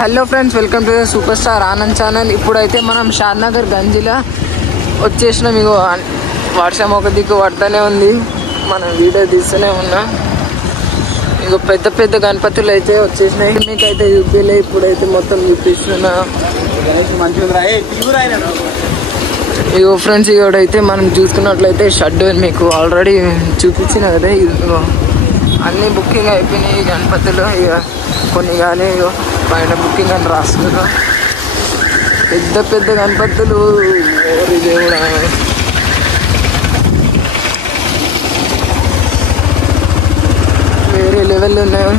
Hello friends, welcome to the super star Anand channel. ఇప్పుడైతే మనం షాద్నగర్ గంజిలా వచ్చేసినాం. ఇగో వర్షం ఒక దిక్కు పడుతూనే ఉంది, మనం వీడియో తీస్తూనే ఉన్నాం. ఇగో పెద్ద పెద్ద గణపతులు అయితే వచ్చేసినాయి. మీకైతే చూపిలే, ఇప్పుడైతే మొత్తం చూపిస్తున్నా. ఇగో ఫ్రెండ్స్, ఇక్కడైతే మనం చూసుకున్నట్లయితే షెడ్ మీకు ఆల్రెడీ చూపించిన కదా. ఇదిగో అన్నీ బుకింగ్ అయిపోయినాయి గణపతులు. ఇక కొన్ని కానీ పైన బుకింగ్ అని రాస్తున్నారు. పెద్ద పెద్ద గణపతులు దేవుడా, వేరే లెవెల్లో ఉన్నాయి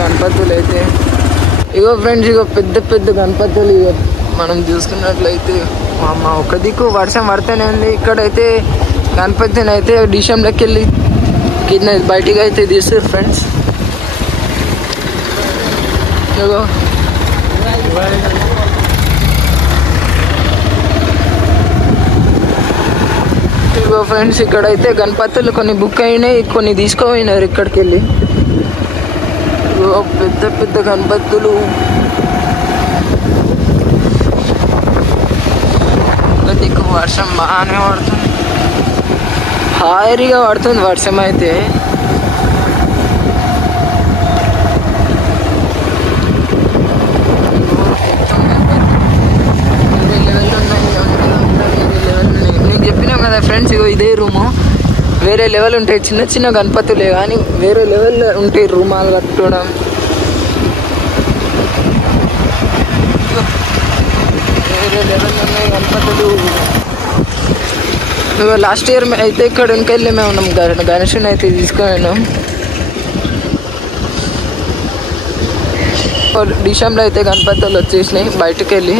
గణపతులు అయితే. ఇగో ఫ్రెండ్స్, ఇగో పెద్ద పెద్ద గణపతులు. ఇక మనం చూసుకున్నట్లయితే మా ఒక దిక్కు వర్షం పడితేనే ఉంది. ఇక్కడైతే గణపతిని అయితే డిసెంబర్కి వెళ్ళి కింద బయటికి అయితే తీస్తారు ఫ్రెండ్స్. ఇగో ఇగో ఫ్రెండ్స్, ఇక్కడైతే గణపతులు కొన్ని బుక్ అయినాయి, కొన్ని తీసుకోపోయినారు ఇక్కడికి వెళ్ళి. ఇగో పెద్ద పెద్ద గణపతులు. దిక్కు వర్షం బాగానే పడుతుంది, భారీగా పడుతుంది వర్షం అయితే. నేను చెప్పినాం కదా ఫ్రెండ్స్, ఇగో ఇదే రూము. వేరే లెవెల్ ఉంటాయి చిన్న చిన్న గణపతులే, కానీ వేరే లెవెల్లో ఉంటాయి రూమాలు కట్టుకోవడం. వేరే లెవెల్ ఉన్నాయి గణపతులు. లాస్ట్ ఇయర్ అయితే ఇక్కడ వెనకెళ్ళి మేము ఉన్నాం, గణేషుని అయితే తీసుకున్నాం. డిసెంబర్లో అయితే గణపతులు వచ్చేసినాయి బయటకు వెళ్ళి.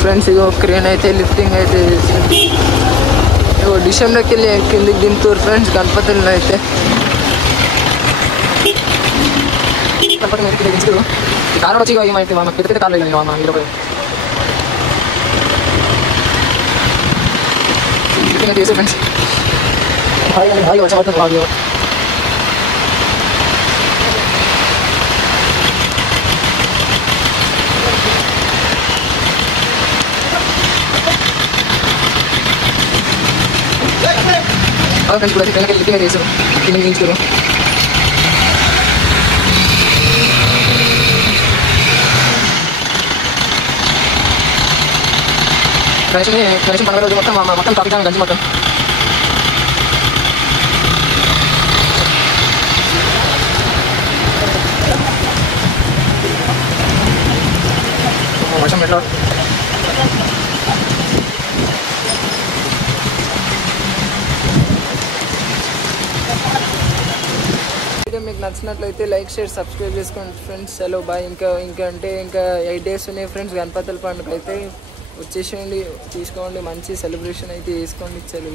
ఫ్రెండ్స్, ఇగో క్రేన్ అయితే లిఫ్టింగ్ అయితే చేసింది. ఇగో డిసెంబర్కి వెళ్ళి కిందికి దింపుతారు ఫ్రెండ్స్ గణపతులను అయితే. కారణం వచ్చి ఏమైతే పెద్ద పెద్ద కారణం చేసే ఫ్రెండ్స్. వచ్చి బాగా ఫ్రెండ్స్ కూడా లిఫ్టింగ్ చేసారు, కింద దించుతారు. గణేష్ పండుగ రోజు మొత్తం ట్రాఫిక్ జామ్ గంజి మొత్తం. వర్షం ఎట్లా వీడియో మీకు నచ్చినట్లయితే లైక్, షేర్, సబ్స్క్రైబ్ చేసుకోండి ఫ్రెండ్స్. Hello bye. ఇంకా 8 days ఉన్నాయి ఫ్రెండ్స్ గణపతుల పండుగ అయితే. వచ్చేసేయండి, తీసుకోండి, మంచి సెలబ్రేషన్ అయితే చేసుకోండి. చలో.